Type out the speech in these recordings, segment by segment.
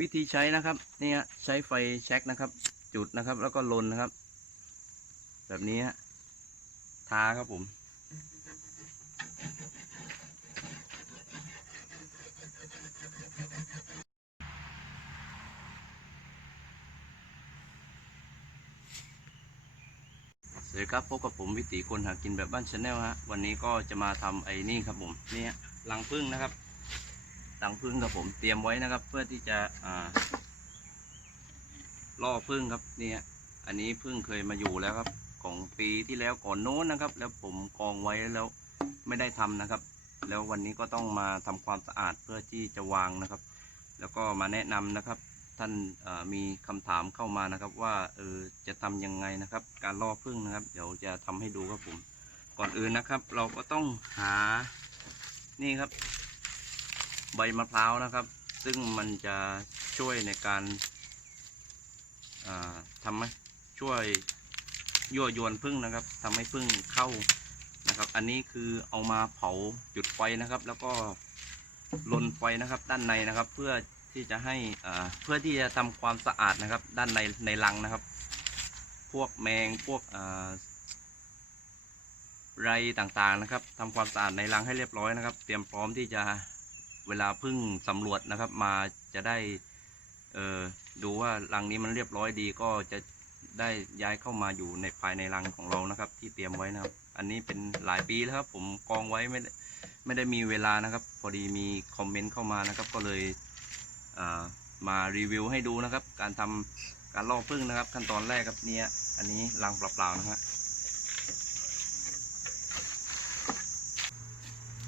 วิธีใช้นะครับนี่ฮะใช้ไฟแช็กนะครับ จุดนะครับ แล้วก็ลนนะครับ แบบนี้ฮะทาครับผมสวัสดีครับพบกับผมวิถีคนหากินแบบบ้านชาแนลฮะวันนี้ก็จะมาทำไอ้นี่ครับผมนี่ฮะรังผึ้งนะครับ รังผึ้งครับผมเตรียมไว้นะครับ เพื่อที่จะล่อผึ้งครับเนี่ฮะอันนี้ผึ้งเคยมาอยู่แล้วครับ ของปีที่แล้วก่อนโน้นนะครับ แล้วผมกองไว้แล้วไม่ได้ทำนะครับ แล้ววันนี้ก็ต้องมาทำความสะอาดเพื่อที่จะวางนะครับ แล้วก็มาแนะนำนะครับท่านมีคำถามเข้ามานะครับ ว่าเออจะทำยังไงนะครับ การล่อพึ่งนะครับ เดี๋ยวจะทำให้ดูครับผม ก่อนอื่นนะครับ เราก็ต้องหานี่ครับ ใบมะพร้าวนะครับ ซึ่งมันจะช่วยในการาทำให้ช่วยยั่วยวนพึ่งนะครับทำให้พึ่งเข้านะครับ อันนี้คือเอามาเผาจุดไฟนะครับ แล้วก็ลนไฟนะครับ ด้านในนะครับ เพื่อที่จะให้เพื่อที่จะทำความสะอาดนะครับ ด้านในในรังนะครับ พวกแมงพวกไรต่างๆนะครับทำความสะอาดในรังให้เรียบร้อยนะครับ เตรียมพร้อมที่จะ เวลาพึ่งสำรวจนะครับ มาจะได้เออดูว่ารังนี้มันเรียบร้อยดีก็จะได้ย้ายเข้ามาอยู่ในภายในรังของเรานะครับ ที่เตรียมไว้นะครับ อันนี้เป็นหลายปีแล้วครับ ผมกองไว้ไม่ได้ไม่ได้มีเวลานะครับ พอดีมีคอมเมนต์เข้ามานะครับ ก็เลยอ่ามารีวิวให้ดูนะครับ การทำการล่อพึ่งนะครับ ขั้นตอนแรกครับเนี่ย อันนี้รังเปล่าๆนะฮะ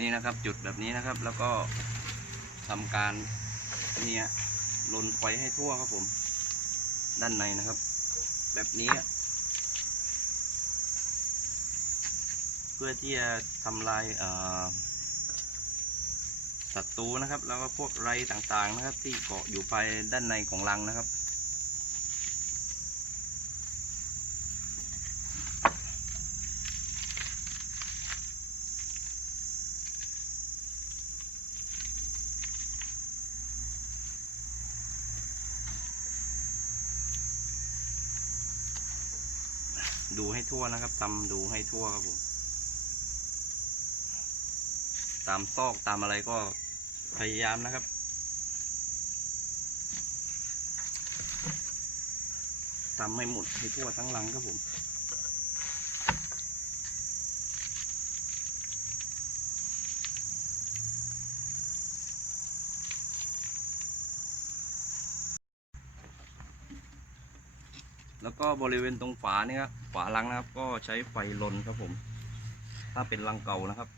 นี่นะครับจุดแบบนี้นะครับ แล้วก็ ทำการเนี่ยลนไฟให้ทั่วครับผม ด้านในนะครับ แบบนี้ เพื่อที่จะทำลายศัตรูนะครับ แล้วก็พวกไรต่างๆนะครับ ที่เกาะอยู่ภายด้านในของรังนะครับ ดูให้ทั่วนะครับทำดูให้ทั่วครับผม ตามซอกตามอะไรก็พยายามนะครับทำให้หมดให้ทั่วทั้งรังครับผม แล้วก็บริเวณตรงฝานี่ครับฝาลังนะครับ ก็ใช้ไฟลนครับผม ถ้าเป็นลังเก่านะครับ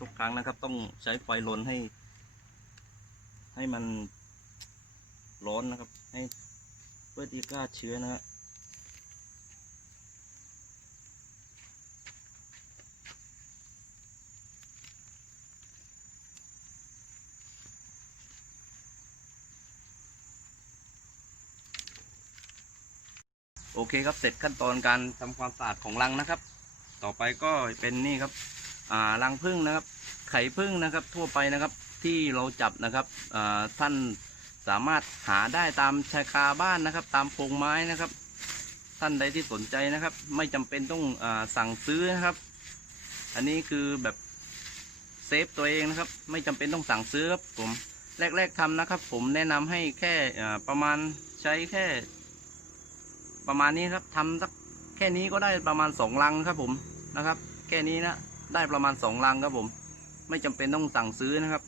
ทุกครั้งนะครับต้องใช้ไฟลนให้ ให้มันร้อนนะครับ ให้เพื่อที่ฆ่าเชื้อนะฮะ โอเคครับเสร็จขั้นตอนการทำความสะอาดของรังนะครับ ต่อไปก็เป็นนี่ครับอ่ารังผึ้งนะครับ ไข่ผึ้งนะครับทั่วไปนะครับที่เราจับนะครับอ่าท่านสามารถหาได้ตามชายคาบ้านนะครับ ตามโพรงไม้นะครับ ท่านใดที่สนใจนะครับ ไม่จำเป็นต้องอสั่งซื้อนะครับ อันนี้คือแบบเซฟตัวเองนะครับ ไม่จำเป็นต้องสั่งซื้อครับผมแรกๆทำนะครับ ผมแนะนำให้แค่ประมาณใช้แค่ ประมาณนี้ครับทำสักแค่นี้ก็ได้ประมาณสองลังครับผมนะครับ แค่นี้นะได้ประมาณสองลังครับผม ไม่จำเป็นต้องสั่งซื้อนะครับ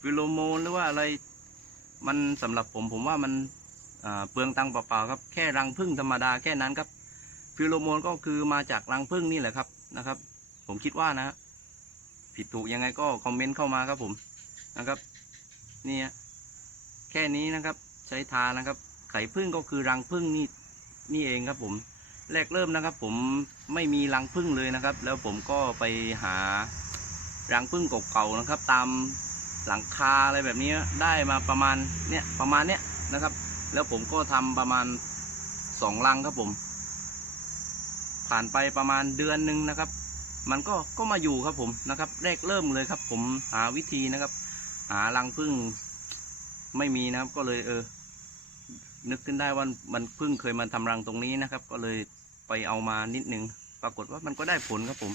ฟิโลโมนหรือว่าอะไรมันสำหรับผมผมว่ามันเปลืองตังเปล่าๆครับแค่รังผึ้งธรรมดาแค่นั้นครับฟิโลโมนก็คือมาจากรังผึ้งนี่แหละครับนะครับ ผมคิดว่านะผิดถูกยังไงก็คอมเมนต์เข้ามาครับผมนะครับนี่แค่นี้นะครับ ใช้ทานะครับไข่ผึ้งก็คือรังผึ้งนี่ นี่เองครับผมแรกเริ่มนะครับ ผมไม่มีรังผึ้งเลยนะครับ แล้วผมก็ไปหารังผึ้งเก่าๆนะครับ ตามหลังคาอะไรแบบนี้ได้มาประมาณเนี่ยประมาณเนี้ยนะครับ แล้วผมก็ทำประมาณสองรังครับผม ผ่านไปประมาณเดือนหนึ่งนะครับ มันก็ก็มาอยู่ครับผมนะครับ แรกเริ่มเลยครับ ผมหาวิธีนะครับ หารังผึ้งไม่มีนะครับก็เลยเออ นึกขึ้นได้ว่ามันพิ่งเคยมาทำรังตรงนี้นะครับ ก็เลยไปเอามานิดนึง ปรากฏว่ามันก็ได้ผลครับผม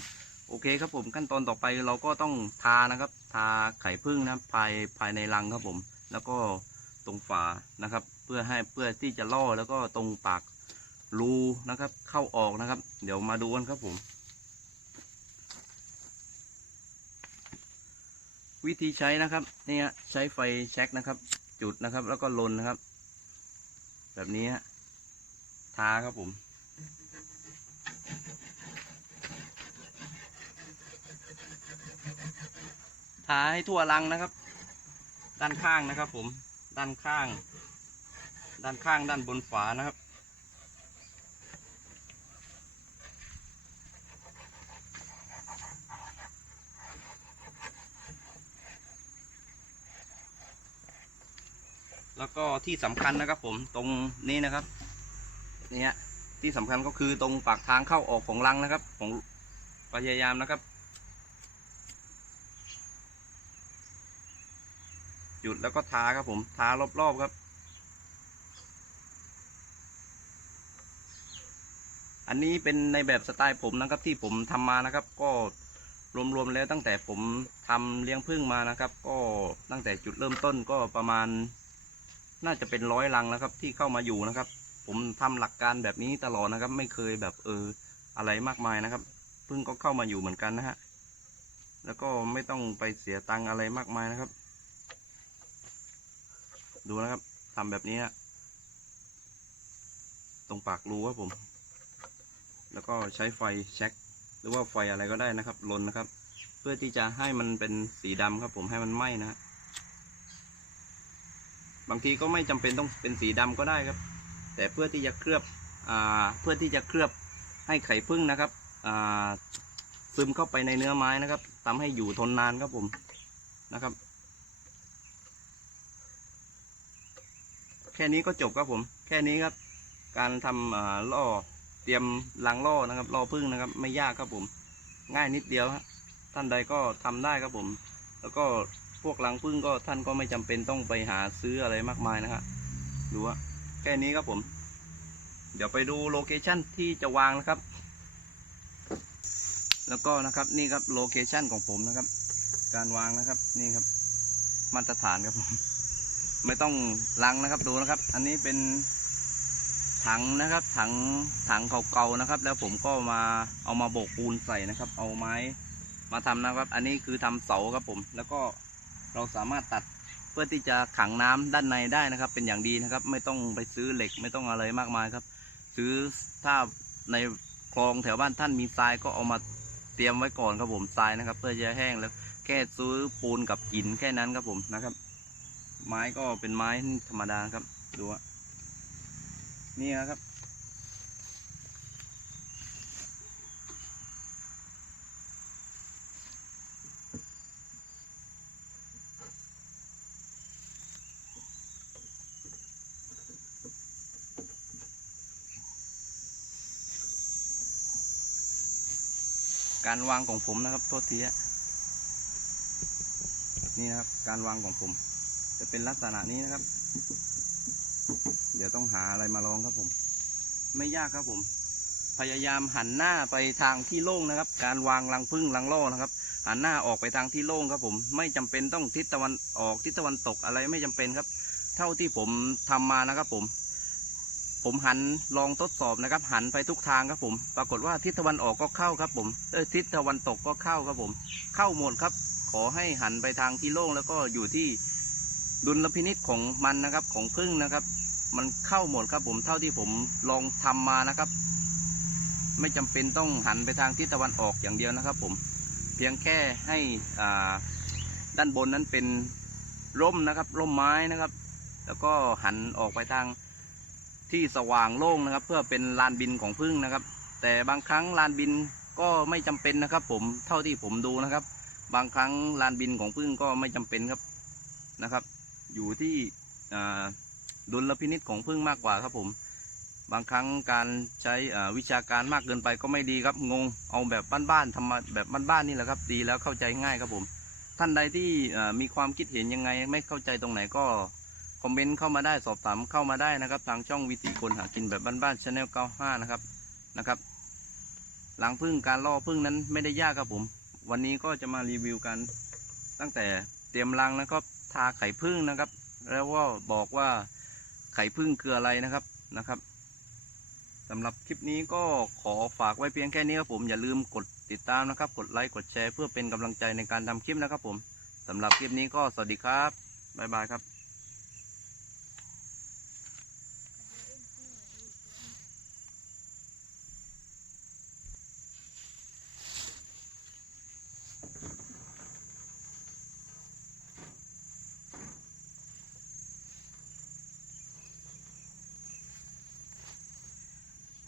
โอเคครับผมขั้นตอนต่อไปเราก็ต้องทานะครับ ทาไข่ผึ้งนะภายภายในรังครับผม แล้วก็ตรงฝานะครับ เพื่อให้เพื่อที่จะล่อแล้วก็ตรงปากรูนะครับ เข้าออกนะครับ เดี๋ยวมาดูกันครับผม วิธีใช้นะครับเนี่ยใช้ไฟแช็กนะครับ จุดนะครับ แล้วก็ลนนะครับ แบบนี้ฮะทาครับผมทาให้ทั่วรังนะครับ ด้านข้างนะครับผม ด้านข้าง ด้านข้างด้านบนฝานะครับ แล้วก็ที่สำคัญนะครับผมตรงนี้นะครับเนี่ยที่สำคัญก็คือตรงปากทางเข้าออกของรังนะครับของพยายามนะครับ หยุดแล้วก็ทาครับผมทารอบๆครับอันนี้เป็นในแบบสไตล์ผมนะครับที่ผมทำมานะครับ ก็รวมๆแล้วตั้งแต่ผมทำเลี้ยงผึ้งมานะครับ ก็ตั้งแต่จุดเริ่มต้นก็ประมาณ น่าจะเป็นร้อยลังนะครับ ที่เข้ามาอยู่นะครับ ผมทำหลักการแบบนี้ตลอดนะครับ ไม่เคยแบบเอออะไรมากมายนะครับผึ้งก็เข้ามาอยู่เหมือนกันนะฮะแล้วก็ไม่ต้องไปเสียตังอะไรมากมายนะครับ ดูนะครับทำแบบนี้ฮะตรงปากรูครับผม แล้วก็ใช้ไฟแช็คหรือว่าไฟอะไรก็ได้นะครับลนนะครับ เพื่อที่จะให้มันเป็นสีดำครับ ผมให้มันไหม้นะฮะ บางทีก็ไม่จำเป็นต้องเป็นสีดำก็ได้ครับ แต่เพื่อที่จะเคลือบอเพื่อที่จะเคลือบให้ไข่ผึ้งนะครับซึมเข้าไปในเนื้อไม้นะครับทำให้อยู่ทนนานครับผมนะครับ แค่นี้ก็จบครับผม แค่นี้ครับ การทำอ่าล่อเตรียมรังล่อนะครับล่อพึ่งนะครับ ไม่ยากครับผม ง่ายนิดเดียวฮะท่านใดก็ทำได้ครับผม แล้วก็ พวกรังพึ่งก็ท่านก็ไม่จำเป็นต้องไปหาซื้ออะไรมากมายนะฮะดูฮะแค่นี้ครับผม เดี๋ยวไปดูโลเคชั่นที่จะวางนะครับ แล้วก็นะครับนี่ครับโลเคชั่นของผมนะครับ การวางนะครับนี่ครับ มาตรฐานครับผม ไม่ต้องลังนะครับดูนะครับ อันนี้เป็นถังนะครับถังถังเก่าๆนะครับ แล้วผมก็มาเอามาโบกปูนใส่นะครับ เอาไม้มาทำนะครับ อันนี้คือทำเสาครับผม แล้วก็ เราสามารถตัดเพื่อที่จะขังน้ำด้านในได้นะครับ เป็นอย่างดีนะครับ ไม่ต้องไปซื้อเหล็กไม่ต้องอะไรมากมายครับ ซื้อถ้าในคลองแถวบ้านท่านมีทรายก็เอามาเตรียมไว้ก่อนครับผมทรายนะครับ เพื่อจะแห้งแล้วแค่ซื้อปูนกับหินแค่นั้นครับผมนะครับ ไม้ก็เป็นไม้ธรรมดาครับดูอะนี่นะครับ การวางของผมนะครับโทษทีฮะนี่นะครับ การวางของผม จะเป็นลักษณะนี้นะครับ เดี๋ยวต้องหาอะไรมาลองครับผม ไม่ยากครับผม พยายามหันหน้าไปทางที่โล่งนะครับ การวางรังพึ่งรังล่อนะครับ หันหน้าออกไปทางที่โล่งครับผม ไม่จำเป็นต้องทิศตะวันออกทิศตะวันตกอะไรไม่จำเป็นครับ เท่าที่ผมทำมานะครับผม ผมหันลองทดสอบนะครับ หันไปทุกทางครับผม ปรากฏว่าทิศตะวันออกก็เข้าครับผมเออทิศตะวันตกก็เข้าครับผม เข้าหมดครับ ขอให้หันไปทางที่โล่งแล้วก็อยู่ที่ดุลพินิษของมันนะครับของพึ่งนะครับ มันเข้าหมดครับผมเท่าที่ผมลองทำมานะครับ ไม่จำเป็นต้องหันไปทางทิศตะวันออกอย่างเดียวนะครับ ผมเพียงแค่ให้อ่าด้านบนนั้นเป็นร่มนะครับร่มไม้นะครับ แล้วก็หันออกไปทาง ที่สว่างโล่งนะครับ เพื่อเป็นลานบินของพึ่งนะครับ แต่บางครั้งลานบินก็ไม่จำเป็นนะครับ ผมเท่าที่ผมดูนะครับ บางครั้งลานบินของพึ่งก็ไม่จำเป็นครับนะครับ อยู่ที่ดุลพินิษของพึ่งมากกว่าครับผมบางครั้งการใช้วิชาการมากเกินไปก็ไม่ดีครับงงเอาแบบบ้านๆทำมาแบบบ้านๆนี่แหละครับ ดีแล้วเข้าใจง่ายครับผม ท่านใดที่มีความคิดเห็นยังไง ไม่เข้าใจตรงไหนก็ คอมเมนต์เข้ามาได้สอบถามเข้ามาได้นะครับ ทางช่องวิธีคนหากินแบบบ้านๆชาแนล95 นะครับนะครับรังพึ่งการล่อพึ่งนั้นไม่ได้ยากครับผม วันนี้ก็จะมารีวิวกัน ตั้งแต่เตรียมรังนะครับทาไข่พึ่งนะครับ แล้วก็บอกว่าไข่พึ่งคืออะไรนะครับนะครับสำหรับคลิปนี้ก็ขอฝากไว้เพียงแค่นี้ครับผมอย่าลืมกดติดตามนะครับ กดไลค์กดแชร์เพื่อเป็นกำลังใจในการทำคลิปนะครับผมสำหรับคลิปนี้ก็สวัสดีครับบ๊ายบายครับ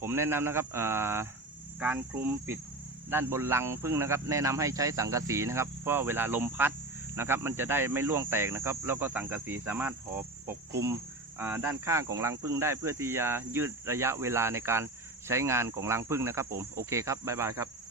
ผมแนะนำนะครับการคลุมปิดด้านบนรังพึ่งนะครับ แนะนำให้ใช้สังกะสีนะครับ เพราะเวลาลมพัดนะครับ มันจะได้ไม่ร่วงแตกนะครับ แล้วก็สังกะสีสามารถห่อปกคลุมด้านข้างของรังพึ่งได้เพื่อที่จะยืดระยะเวลาในการใช้งานของรังพึ่งนะครับ ผมโอเคครับบ๊ายบายครับ